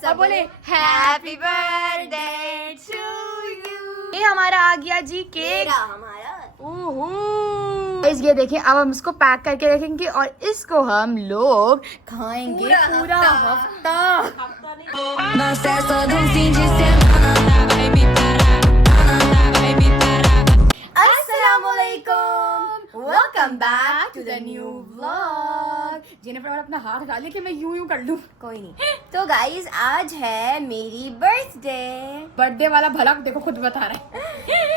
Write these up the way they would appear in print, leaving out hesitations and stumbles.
सब बोले happy birthday to you. ये हमारा आ गया जी केक। ये देखिए, अब हम इसको पैक करके रखेंगे और इसको हम लोग खाएंगे पूरा हफ्ता। अस्सलामुअलैकुम, welcome back to the new vlog. Jennifer अपना हाथ हटा लिया कि मैं यूं कर लूं। कोई नहीं। तो गाइज, आज है मेरी बर्थडे वाला भला देखो खुद बता रहा है।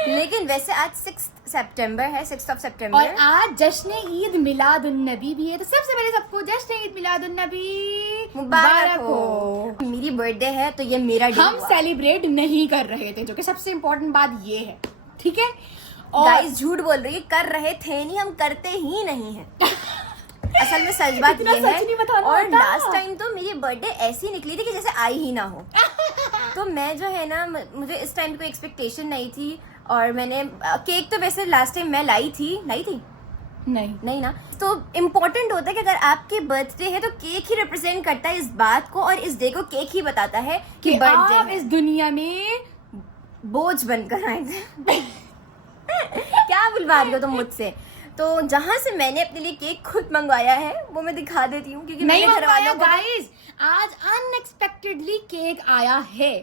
लेकिन वैसे आज 6 सितंबर है, 6 सितंबर, और आज जश्न ईद मिलादुन्नबी भी है। तो सबसे पहले सबको जश्न ईद मिलादुन्नबी मुबारक हो। मेरी बर्थडे है तो ये मेरा डे। हम सेलिब्रेट नहीं कर रहे थे, जो कि सबसे इम्पोर्टेंट बात ये है, ठीक है। और गाइस झूठ बोल रही है, कर रहे थे नहीं, हम करते ही नहीं है। असल में सच बात ये है। और लास्ट टाइम तो मेरी बर्थडे ऐसी निकली थी कि जैसे आई ही ना हो। तो मैं जो है ना, मुझे इस टाइम कोई एक्सपेक्टेशन नहीं थी। और मैंने केक तो वैसे लास्ट टाइम मैं लाई थी नहीं ना। तो इम्पोर्टेंट होता है कि अगर आपकी बर्थडे है तो केक ही रिप्रेजेंट करता है इस बात को, और इस डे को केक ही बताता है कि बर्थडे इस दुनिया में बोझ बनकर आए थे। क्या बुलवा रही हो तुम मुझसे। तो जहाँ से मैंने अपने लिए केक खुद मंगवाया है वो मैं दिखा देती हूँ, क्योंकि नहीं घर वालों को गाइस आज अनएक्सपेक्टेडली केक आया है।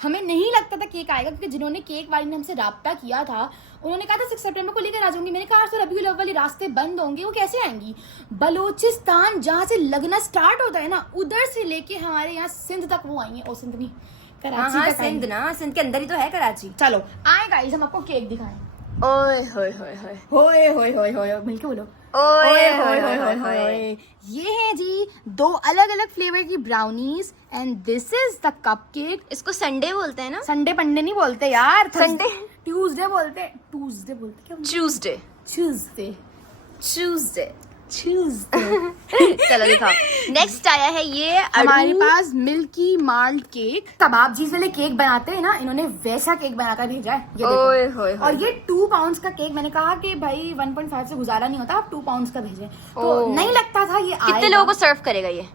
हमें नहीं लगता था केक आएगा, क्योंकि जिन्होंने केक वाली ने हमसे राब्ता किया था उन्होंने कहा था 6 सितंबर को लेकर आ जाऊंगी। मैंने कहा आज तो रबीउल अव्वल रास्ते बंद होंगे, वो कैसे आएंगी। बलोचिस्तान जहाँ से लगना स्टार्ट होता है ना, उधर से लेके हमारे यहाँ सिंध तक वो आई है। ओ सिंध नहीं, कराची का सिंध ना, सिंध के अंदर ही तो है कराची। चलो आए गाइस, हम आपको केक दिखाएं। ओए होए होए होए होए होए होए होए, मिलके बोलो ओए होए होए होए होए। ये है जी 2 अलग अलग फ्लेवर की brownies and this is the cupcake. इसको संडे बोलते हैं ना? संडे पंडे नहीं बोलते यार, संडे ट्यूसडे बोलते हैं। ट्यूसडे बोलते क्या? Tuesday Tuesday Tuesday Tuesday. चलो दिखाओ। नेक्स्ट आया है ये हमारे पास मिल्की माल्ट केक। कबाब चीज वाले केक बनाते हैं ना, इन्होंने वैसा केक बनाकर भेजा है। ये ओए होए। और ये 2 पाउंड का केक। मैंने कहा कि भाई 1.5 से गुजारा नहीं होता, आप 2 पाउंड का भेजे। तो नहीं लगता था ये कितने लोगों को सर्व करेगा ये।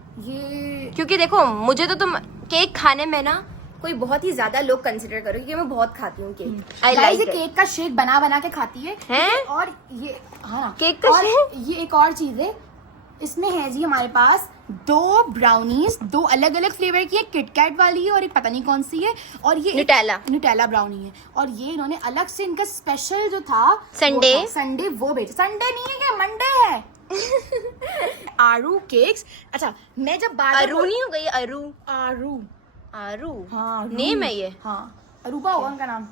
क्योंकि देखो, मुझे तो तुम केक खाने में ना कोई बहुत ही ज्यादा लोग कंसिडर करो, क्योंकि मैं बहुत खाती हूँ केक। आई लाइक केक का शेक बना के खाती है। और ये हाँ केक का शेक। ये एक और चीज है, इसमें है जी हमारे पास 2 ब्राउनीज, 2 अलग अलग फ्लेवर की है। किटकैट वाली है और एक पता नहीं कौन सी है, और ये न्यूटेला ब्राउनी है। और ये इन्होंने अलग से इनका स्पेशल जो था संडे वो भेजा। संडे नहीं है क्या, मंडे है। आरू केक्स। अच्छा, मैं जब बात आरू नहीं हो गई, आरू हाँ नेम है ये। हाँ अरूबा होगा उनका नाम,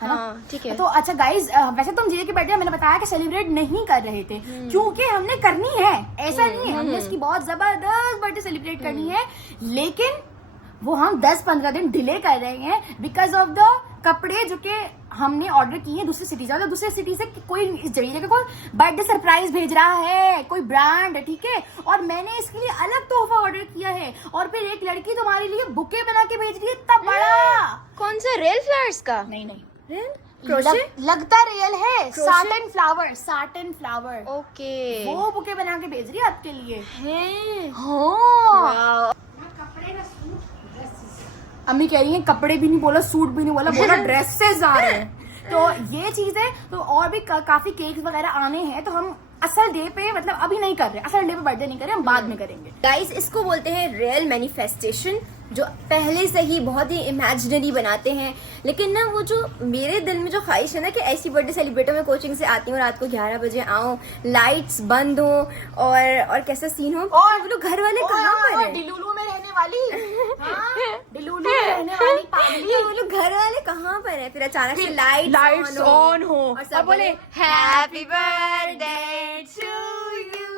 है ना? ठीक है। तो अच्छा गाइज, वैसे तुम जीजे की बर्थडे मैंने बताया कि सेलिब्रेट नहीं कर रहे थे, क्योंकि हमने करनी है। ऐसा नहीं है, हमने इसकी बहुत जबरदस्त बर्थडे सेलिब्रेट करनी है, लेकिन वो हम 10-15 दिन डिले कर रहे हैं बिकॉज ऑफ द कपड़े जो कि हमने ऑर्डर किए हैं दूसरी सिटी से। मतलब दूसरी सिटी से कोई इस जरिए का कोई बर्थडे सरप्राइज भेज रहा है, कोई ब्रांड, ठीक है। और मैंने इसके लिए अलग तोहफा ऑर्डर किया है, और फिर एक लड़की तुम्हारे लिए बुके बना के भेज रही है, इतना बड़ा। कौन सा? रियल फ्लावर्स का? नहीं लगता रियल है। साटन फ्लावर ओके, वो बुके बना के भेज रही है आपके लिए। अम्मी कह रही है कपड़े भी नहीं बोला, सूट भी नहीं बोला ड्रेसेस आ रहे हैं। तो ये चीज है। तो और भी काफी केक्स वगैरह आने हैं, तो हम असल डे पे, मतलब अभी नहीं कर रहे, असल डे पे बर्थडे नहीं कर रहे, हम बाद में करेंगे। गाइस, इसको बोलते हैं रियल मैनिफेस्टेशन, जो पहले से ही बहुत ही इमेजिनरी बनाते हैं। लेकिन ना वो जो मेरे दिल में जो ख्वाहिश है ना कि ऐसी बर्थडे सेलिब्रेट हो, मैं कोचिंग से आती हूँ रात को 11 बजे आऊँ, लाइट्स बंद हो और कैसा सीन हो। और वो लोग घर वाले कहाँ पर हैं? डिलुलू में रहने वाली डिलुलू में रहने वाली पागली। वो लोग घर वाले कहाँ पर हैं? फिर अचानक से लाइट्स ऑन हो और सब बोले हैप्पी बर्थडे टू यू।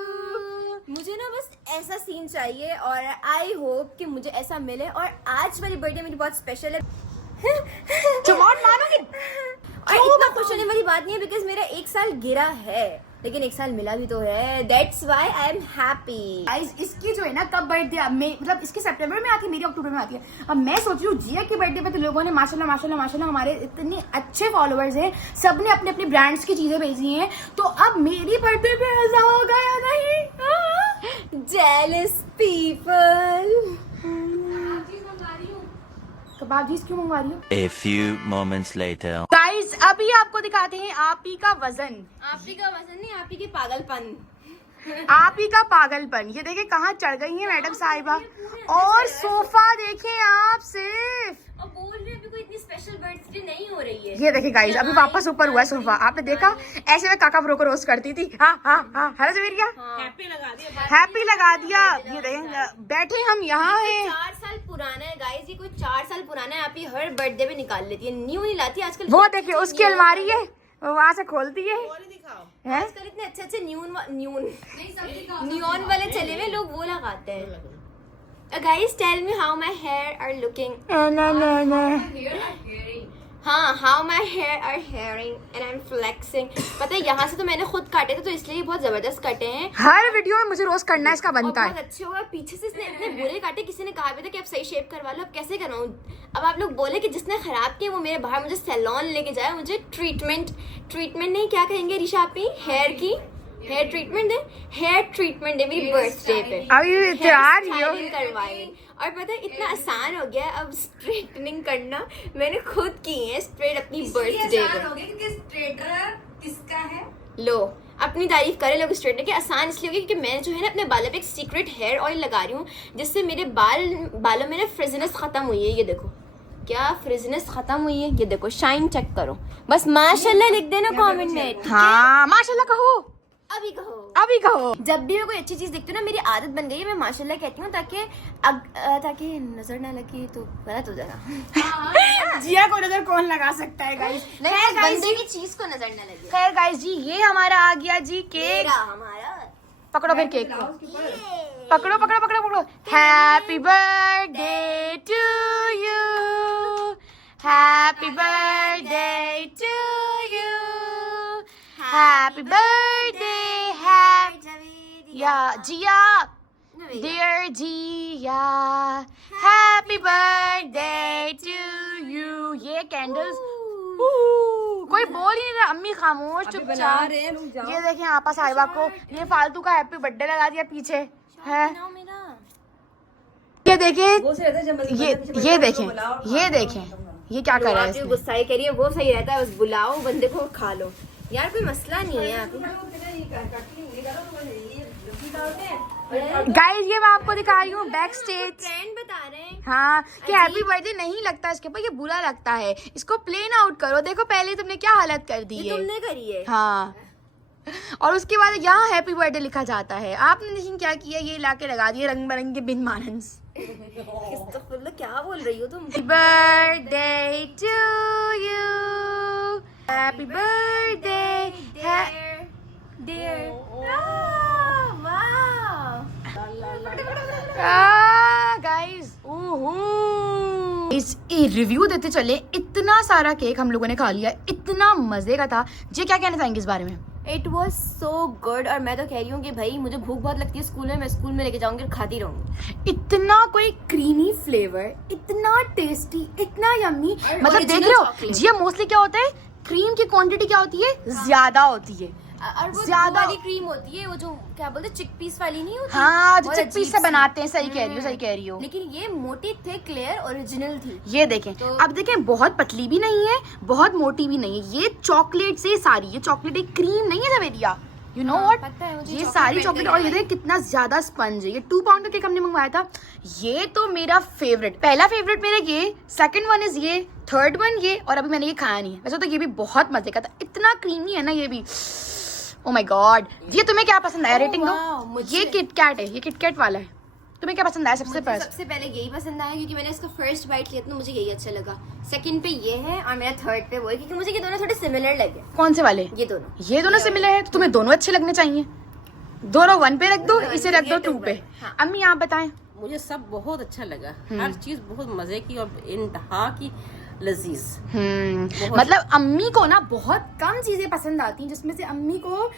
मुझे ना बस ऐसा सीन चाहिए, और आई होप कि मुझे ऐसा मिले। और आज वाली बर्थडे मेरी बहुत स्पेशल है। और इतना खुश होने वाली बात नहीं है, बिकॉज मेरा 1 साल गिरा है, लेकिन 1 साल मिला भी तो है। That's why I am happy. Guys, इसकी जो है ना कब बर्थडे, मतलब इसके सितंबर में आती है, मेरी अक्टूबर में आती है। अब मैं सोच रही हूँ जिया की बर्थडे पे तो लोगों ने माशाल्लाह हमारे इतने अच्छे फॉलोअर्स हैं, सबने अपने अपने ब्रांड्स की चीजें भेजी हैं। तो अब मेरी बर्थडे पे ऐसा होगा या नहीं? Jealous people. कबाब क्यों मंगवा रही हो? A few moments later. Guys अभी आपको दिखाते हैं आप ही का वजन। आप ही का वजन नहीं, आप ही के पागलपन। आप ही का पागलपन। ये देखे कहाँ चढ़ गई है मैडम साहिबा। और सोफा देखें आप सिर्फ। और बोल रहे अभी कोई इतनी स्पेशल बर्थडे नहीं हो रही है। ये देखे गाइस अभी वापस ऊपर हुआ है सोफा। आपने देखा ऐसे में काका ब्रो को रोस्ट करती थी। हाँ है जवेरिया, हैप्पी लगा दिया, हैप्पी लगा दिया। ये देखें बैठे हम यहाँ है। 4 साल पुराना है गाइस, ये कोई 4 साल पुराना है। आप ये हर बर्थडे में निकाल लेती है, न्यू नहीं लाती आजकल। वो देखिए उसकी अलमारी है, वहाँ से खोलती है। आजकल इतने अच्छे अच्छे न्यून वाले चले हुए, लोग वो लगाते हैं। Guys tell me how my hair are looking. हाँ, how my hair are hairing and I am flexing. पता है यहाँ से तो मैंने खुद काटे थे, तो इसलिए बहुत जबरदस्त कटे हैं। हर वीडियो में मुझे रोस्ट करना है, इसका बनता है। बहुत अच्छे हुआ। पीछे से इसने इतने बुरे काटे, किसी ने कहा भी था कि आप सही शेप करवा लो। अब कैसे करवाऊं? अब आप लोग बोले कि जिसने खराब किए वो मेरे बाहर मुझे सैलून लेके जाए, मुझे ट्रीटमेंट नहीं क्या कहेंगे ऋषा आपी, हेयर ट्रीटमेंट है मेरी बर्थडे पे। अभी तैयार ही हो। करवाए। और पता है इतना आसान हो गया अब स्ट्रेटनिंग करना। मैंने खुद की है स्ट्रेट अपनी बर्थडे पे। स्ट्रेटनर किसका है? लो अपनी तारीफ करे लोग। स्ट्रेटनर के आसान इसलिए हो गया क्योंकि मैं जो है ना अपने बालों पे एक सीक्रेट हेयर ऑयल लगा रही हूँ, जिससे मेरे बालों में ना फ्रिजनेस खत्म हुई है। ये देखो क्या फ्रिजनेस खत्म हुई है, ये देखो शाइन चेक करो। बस माशाल्लाह लिख देना कमेंट में। हाँ माशाल्लाह कहो, अभी कहो। जब भी मैं कोई अच्छी चीज देखती हूँ ना, मेरी आदत बन गई है, मैं माशाल्लाह कहती हूँ ताकि नजर ना लगे तो गलत हो जाएगा। जिया को नजर कौन लगा सकता है गाइस? नहीं, बंदे की चीज को नजर ना लगे। खैर गाइस जी ये हमारा आ गया जी केक। हमारा पकड़ो फिर केक को, पकड़ो। Happy birthday to you, happy birthday to you, happy birthday Jiya, dear Jiya, happy birthday to you. ये कैंडल्स कोई बोल ही नहीं रहा, अम्मी खामोश चुपचाप। ये देखें आपा साहिबा को ये फालतू का हैप्पी बर्थडे लगा दिया पीछे है। ये देखें, ये देखें ये क्या कर रहा है? गुस्सा ही करिए, वो सही रहता है। बस बुलाओ बंदे को, खा लो यार, कोई मसला नहीं है। गाइस ये मैं आपको दिखा रही हूँ बैक स्टेज। ट्रेंड बता रहे हैं हाँ कि हैप्पी बर्थडे नहीं लगता इसके ऊपर, ये बुरा लगता है, इसको प्लेन आउट करो। देखो पहले तुमने क्या हालत कर दी है। तुमने करी है। हाँ और उसके बाद यहाँ हैप्पी बर्थडे लिखा जाता है। आपने लेकिन क्या किया, ये लाके लगा दिए रंग बिरंगे बिन मानस। क्या बोल रही हो तुम? Birthday to you, happy birthday dear. Guys इस रिव्यू देते चले, इतना सारा केक हम लोगों ने खा लिया, इतना मजे का था। जी क्या कहना चाहेंगे इस बारे में? It was so good. और मैं तो कह रही हूँ कि भाई मुझे भूख बहुत लगती है स्कूल में, मैं स्कूल में लेके जाऊंगी और खाती रहूंगी। इतना कोई क्रीमी फ्लेवर, इतना टेस्टी, इतना यम्मी। मतलब देख रहे हो जी मोस्टली क्या होता है, क्रीम की क्वांटिटी क्या होती है, ज्यादा होती है। और वो ज्यादा वाली क्रीम होती है, वो जो क्या बोलते हैं चिकपीस वाली नहीं होती? हाँ जो बहुत चिकपीस अजीब से सी। बनाते हैं। सही कह रही हो। लेकिन ये मोटी थिक लेयर ओरिजिनल थी। ये देखें तो- अब देखें बहुत पतली भी नहीं है, बहुत मोटी भी नहीं है। ये चॉकलेट से सारी, ये चॉकलेट एक क्रीम नहीं है जवेरिया, यू नो व्हाट, पता है मुझे ये chocolate सारी pant चॉकलेट। का और ये देख कितना ज्यादा स्पंज है। ये 2 पाउंड का केक हमने मंगवाया था। ये तो मेरा फेवरेट, पहला फेवरेट मेरा ये, सेकंड वन इज ये, थर्ड वन ये, और अभी मैंने ये खाया नहीं है। वैसे तो ये भी बहुत मजे का था, इतना क्रीमी है ना ये भी। Oh my God. ये तुम्हें क्या पसंद आया? रेटिंग दो। ये किटकैट है, ये किटकैट वाला है। तुम्हें क्या पसंद आया सबसे मुझे पहले? सबसे पहले यही पसंद आया क्योंकि मैंने इसका फर्स्ट बाइट लिया तो मुझे यही अच्छा लगा। सेकंड पे ये है और मेरा थर्ड पे वो है, क्योंकि मुझे ये दोनों थोड़े सिमिलर लगे। कौन से वाले? ये दोनों ये सिमिलर है तो तुम्हें दोनों अच्छे लगने चाहिए। दोनों 1 पे रख दो, इसे रख दो 2 पे। हाँ। अम्मी आप बताएं। मुझे सब बहुत अच्छा लगा, हर चीज बहुत मजे की और इंतहा की लजीज। मतलब अम्मी को ना बहुत कम चीजें पसंद आती हैं, जिसमें से अम्मी को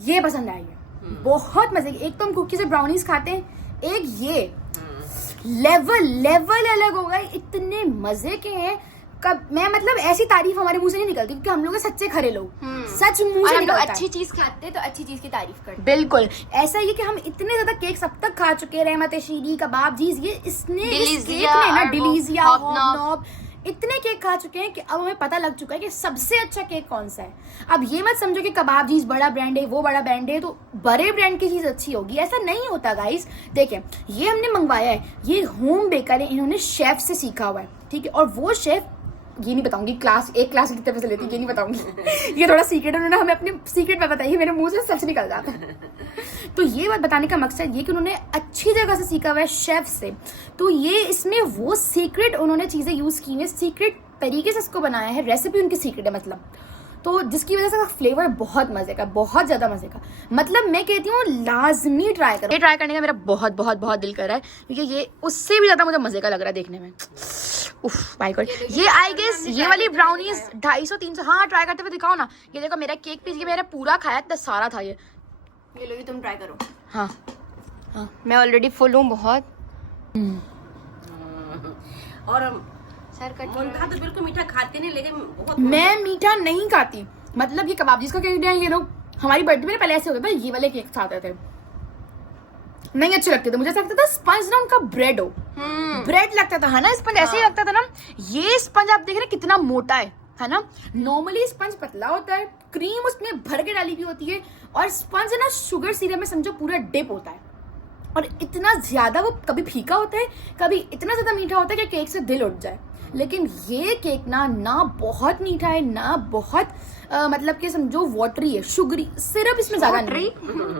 ये पसंद आई है। बहुत मजे की। एक तो हम कुकीज और ब्राउनीज खाते हैं, एक ये लेवल अलग हो गए, इतने मजे के हैं। मैं मतलब ऐसी तारीफ हमारे मुंह से नहीं निकलती क्योंकि हम लोग हैं सच्चे खरे लोग, सच मुंह और से हम लोग निकलता है। अच्छी चीज खाते हैं तो अच्छी चीज की तारीफ करते बिल्कुल ऐसा ही है कि हम इतने ज्यादा केक अब तक खा चुके हैं, रहमत शीरी, कबाब जीज, ये इसने इस केक डिलीजिया ने ना और वो डिलीजिया, हॉबनॉब, हॉबनॉब, इतने केक खा चुके हैं कि अब हमें पता लग चुका है कि सबसे अच्छा केक कौन सा है। अब ये मत समझो कि कबाब जीज बड़ा ब्रांड है, वो बड़ा ब्रांड है तो बड़े ब्रांड की चीज अच्छी होगी, ऐसा नहीं होता गाइस। देखिए ये हमने मंगवाया है, ये होम बेकर है, इन्होंने शेफ से सीखा हुआ है, ठीक है। और वो शेफ, ये नहीं बताऊंगी क्लास, एक क्लास कितने पैसे लेती है ये नहीं बताऊंगी ये थोड़ा सीक्रेट है, उन्होंने हमें अपने सीक्रेट पे बताई है, मेरे मुंह से सच निकल जाता है तो ये बात बताने का मकसद ये कि उन्होंने अच्छी जगह से सीखा हुआ है शेफ से, तो ये इसमें वो सीक्रेट उन्होंने चीजें यूज की हैं, सीक्रेट तरीके से इसको बनाया है, रेसिपी उनकी सीक्रेट है मतलब, तो जिसकी वजह से फ्लेवर बहुत मजे का, बहुत ज्यादा मजे का, मतलब मैं कहती हूँ लाजमी ट्राई करो। ये ट्राई करने का मेरा बहुत बहुत बहुत दिल कर रहा है क्योंकि ये उससे भी ज्यादा मुझे मजे का लग रहा है देखने में। उफ माय गॉड, ये आई गेस ये वाली ब्राउनीज 250-300, हाँ ट्राई करते हुए दिखाओ ना। ये देखो मेरा केक पीस, ये मेरा पूरा खाया इतना सारा था ये लो ये तुम ट्राई करो। हाँ हाँ मैं ऑलरेडी फुल हूँ बहुत। और सर कट मुंठा तो बिल्कुल मीठा खाते नहीं, लेकिन बहुत मैं मीठा नहीं खाती, मतलब ये कबाब जिसका केक दिया ये लोग हमारी बर्थडे में पहले ऐसे होता था, ये वाले केक खाते थे, नहीं अच्छे लगते थे मुझे, ऐसा लगता था स्पंज ना उनका ब्रेड हो, ब्रेड लगता था, है ना, स्पंज ऐसे ही लगता था ना। ये स्पंज आप देख रहे हैं कितना मोटा है ना, नॉर्मली स्पंज पतला होता है, क्रीम उसमें भर के डाली हुई होती है, और स्पंज ना शुगर सिरप में समझो पूरा डिप होता है, और इतना ज्यादा वो कभी फीका होता है, कभी इतना ज्यादा मीठा होता है कि केक से दिल उठ जाए। लेकिन ये केक ना बहुत मीठा है, ना बहुत मतलब कि समझो वाटरी है, शुगरी, सिरप इसमें ज्यादा नहीं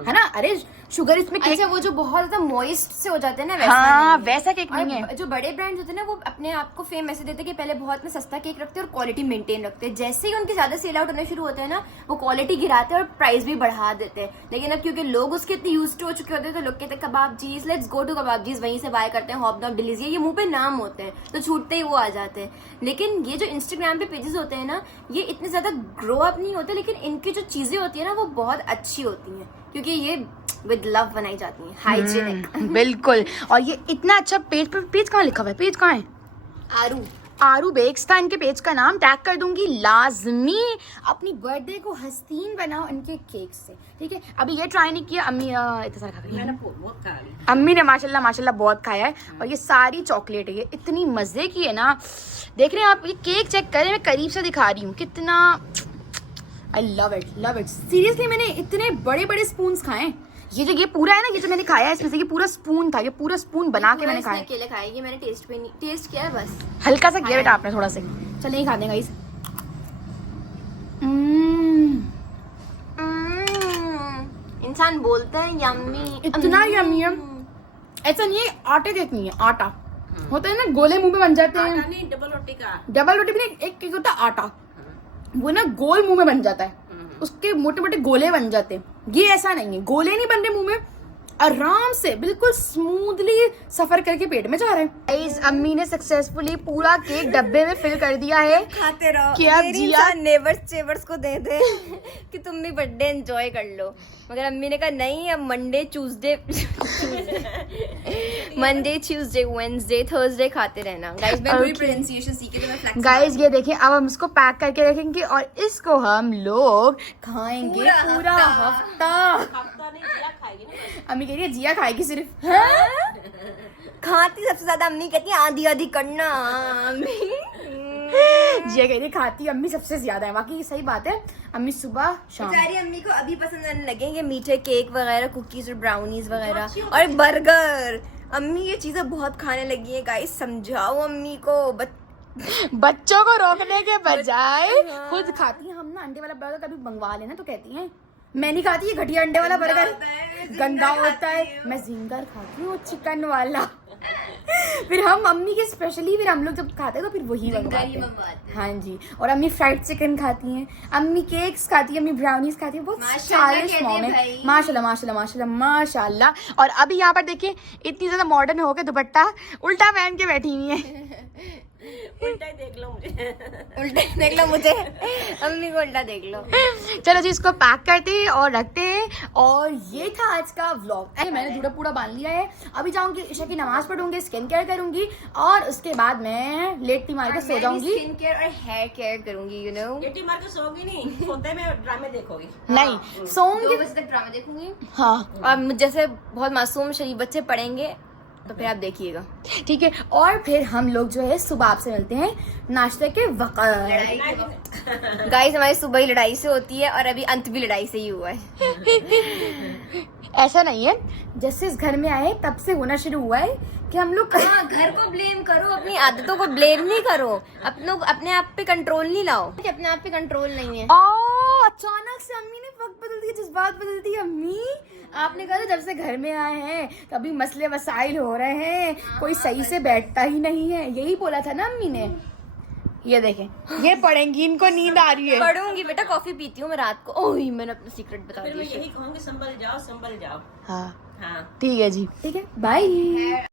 है ना, अरे शुगर इसमें केक, अच्छा वो जो बहुत ज्यादा मॉइस्ट से हो जाते हैं ना, वैसा हाँ नहीं है। वैसा केक नहीं है। और जो बड़े ब्रांड्स होते हैं ना वो अपने आप को फेम ऐसे देते हैं कि पहले बहुत में सस्ता केक रखते हैं और क्वालिटी मेंटेन रखते हैं, जैसे ही उनके ज्यादा सेल आउट होने शुरू होते हैं ना वो क्वालिटी गिराते हैं और प्राइस भी बढ़ा देते हैं। लेकिन अब क्योंकि लोग उसके इतने यूज्ड हो चुके होते हैं तो लोग कहते हैं कबाब जीज, लेट्स गो टू कबाब जीज, वहीं से बाय करते हैं, हॉबनॉब, डिलीजिया, ये मुंह पे नाम होते हैं तो छूटते ही वो आ जाते हैं। लेकिन ये जो इंस्टाग्राम पे पेजेस होते हैं ना ये इतने ज्यादा ग्रो अप नहीं होते, लेकिन इनकी जो चीजें होती है ना वो बहुत अच्छी होती हैं क्योंकि ये विद लव बनाई जाती हैं, हाइजीनिक। बिल्कुल, और ये इतना अच्छा पेज पर, पेज कहाँ लिखा हुआ है, पेज कहाँ है, आरू बेक्स था इनके पेज का नाम, टैग कर दूंगी लाजमी। अपनी बर्थडे को हसीन बनाओ इनके केक से, ठीक है। अभी ये ट्राई नहीं किया, अम्मी इतना सारा खा गई, मैंने बहुत खा ली। अम्मी ने माशाल्लाह बहुत खाया है, और ये सारी चॉकलेट है, ये इतनी मजे की है ना। देख रहे हैं आप, ये केक चेक करें, मैं करीब से दिखा रही हूँ कितना, आई लव इट सीरियसली। मैंने इतने बड़े बड़े स्पून खाए हैं, ये पूरा है ना, ये जो मैंने खाया है इसमें से ये पूरा स्पून था, ये पूरा स्पून बना के मैंने खाया, अकेले खाएगी, मैंने टेस्ट किया है बस, हल्का सा किया बेटा आपने थोड़ा सा, चल नहीं खाने गाइस। इंसान बोलता है यम्मी, इतना यम्मी है, ऐसा नहीं है आटे केक नहीं है, आटा होता है ना, गोले मुंह में बन जाते हैं, आटा नहीं, डबल रोटी का, डबल रोटी भी नहीं, एक केक होता है आटा, वो ना गोल मुंह में बन जाता है, उसके मोटे मोटे गोले बन जाते हैं, ये ऐसा नहीं है, गोले नहीं बन रहे मुंह में, आराम से बिल्कुल स्मूथली सफर करके पेट में जा रहे हैं। गाइस अम्मी ने सक्सेसफुली पूरा केक डब्बे में फिल कर दिया है, खाते रहो, कि अब जिया नेबर्स चेबर्स को दे दे कि तुम भी बर्थडे एंजॉय कर लो, मगर अम्मी ने कहा नहीं, अब मंडे ट्यूसडे वेडनेसडे थर्सडे खाते रहना। गाइस मैं पूरी प्रोनाउंसिएशन सीखी तो मैं फ्लेक्सिबल। गाइस ये देखिए, अब हम इसको पैक करके रखेंगे और इसको हम लोग खाएंगे पूरा हफ्ता। हफ्ता नहीं जिया खाएगी ना। अम्मी कह रही है जिया खाएगी सिर्फ, खाती सबसे ज्यादा अम्मी कहती है आधी आधी करना अम्मी। जिया कह रही है खाती अम्मी सबसे ज्यादा है, बाकी ये सही बात है, अम्मी सुबह शाम। बेचारी अम्मी को अभी पसंद आने लगेंगे मीठे केक वगैरह, कुकीज और ब्राउनीज वगैरह और बर्गर। अम्मी ये चीजें बहुत खाने लगी है गाइस, समझाओ अम्मी को। बच्चों को रोकने के बजाय खुद खाती हैं। हम ना अंडे वाला बर्गर कभी मंगवा लेना तो कहती हैं मैं नहीं खाती, ये घटिया अंडे वाला बर्गर गंदा होता है, मैं जिंगर खाती हूँ चिकन वाला। फिर हम मम्मी के स्पेशली फिर हम लोग जब खाते हैं तो फिर वही मंगवाते हैं। हाँ जी, और अम्मी फ्राइड चिकन खाती हैं, अम्मी केक्स खाती है, अम्मी ब्राउनीज खाती है, बहुत स्टाइलिश मॉम है माशाल्लाह माशाल्लाह माशाल्लाह माशाल्लाह। और अभी यहाँ पर देखिए इतनी ज्यादा मॉडर्न हो के दुपट्टा उल्टा पहन के बैठी हुई है। उल्टा ही देख लो मुझे। उल्टा देख लो मुझे, अम्मी को उल्टा देख लो। चलो जी इसको पैक करते हैं और रखते हैं। और ये था आज का व्लॉग। मैंने जूड़ा पूरा बांध लिया है। अभी जाऊंगी ईशा की नमाज पढ़ूंगी, स्किन केयर करूंगी और उसके बाद मैं लेटी मार के सो जाऊंगी। स्किन केयर और हेयर केयर करूंगी, यू नो। लेटी मार के सोगी नहीं, सोते में ड्रामे देखोगी। नहीं सोऊंगी 2 बजे तक ड्रामा देखूंगी। हाँ और मुझ जैसे बहुत मासूम शरीफ बच्चे पढ़ेंगे तो फिर आप देखिएगा। ठीक है। और फिर हम लोग जो है सुबह आपसे मिलते हैं नाश्ते के वक्त। गाइस हमारी सुबह ही लड़ाई से होती है और अभी अंत भी लड़ाई से ही हुआ है। ऐसा नहीं है, जैसे इस घर में आए तब से होना शुरू हुआ है कि हम लोग हाँ, घर को ब्लेम करो, अपनी आदतों को ब्लेम नहीं करो, अपने आप पे कंट्रोल नहीं लाओ। अपने आप पे कंट्रोल नहीं है। अचानक से अम्मी ने वक्त बदल दिया, जज्बात बदल दिए। अम्मी आपने कहा था जब से घर में आए हैं कभी मसले वसाइल हो रहे हैं, कोई सही से बैठता ही नहीं है, यही बोला था ना अम्मी ने। ये देखें, ये पढ़ेंगी, इनको नींद आ रही है। पढ़ूंगी बेटा, कॉफी पीती हूँ मैं रात को। ओह मैंने अपना सीक्रेट बता फिर मैं दिया। यही कहूँगी संभल जाओ, संभल जाओ। हाँ हाँ ठीक है जी, ठीक है, बाय।